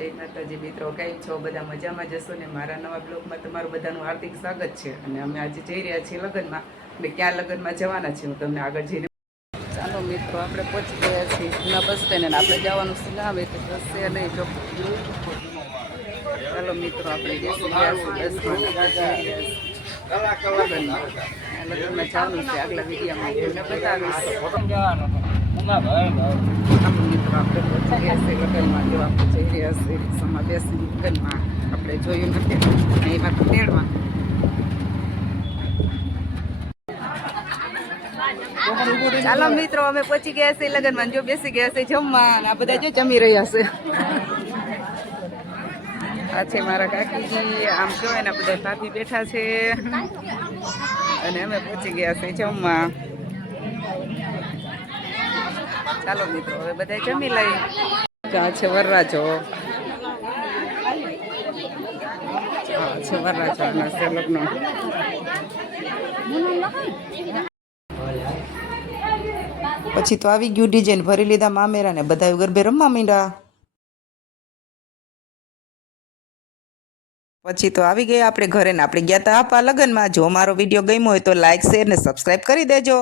જય માતાજી મિત્રો, કેમ છો? બધા મજામાં જશો ને? મારા નવા બ્લોગમાં તમારું બધાનું હાર્દિક સ્વાગત છે. અને અમે આજે જઈ રહ્યા છીએ લગ્નમાં. અને ક્યાં લગ્નમાં જવાના છીએ હું તમને આગળ જઈને. ચાલો મિત્રો, આપણે પહોંચી ગયા છીએ જૂના બસ સ્ટેન્ડ અને આપણે જવાનું છે ગામે, તો બસશે નહીં જો. ચાલો મિત્રો, આપણે બેસી ગયા છીએ બસમાં. લગ્નમાં જવાનું છે. આગલા વિડીયોમાં તમને બતાવીશ. મિત્રો, આપણે પહોંચી ગયા છીએ લગ્નમાં. જો આપણે જઈ રહ્યા છીએ રિક્ષામાં બેસી લગ્નમાં. આપણે જોયું નથી એમાં તો તેડમાં. ચાલો મિત્રો, અમે પહોંચી ગયા છીએ લગ્નમાં. જો બેસી ગયા છે જમવા. આ બધા જો જમી રહ્યા છે. આ છે મારા કાકીજી. આમ કહેવાય ને બધા ભાભી બેઠા છે અને અમે પહોંચી ગયા છીએ જમવા. ચાલો મિત્રો, હવે બધા જમી લઈ. આ છે વરરાજો. હા છે વરરાજો. આના છે લગ્ન. પછી તો આવી ગયું ડીજે ને ભરી લીધા મામેરા ને બધા ગરબે રમવા માંડ્યા. પછી તો આવી ગયા આપણે ઘરે ને આપણે ગયા તા આપા લગ્નમાં. જો મારો વિડીયો ગમ્યો હોય તો લાઈક શેર ને સબસ્ક્રાઈબ કરી દેજો.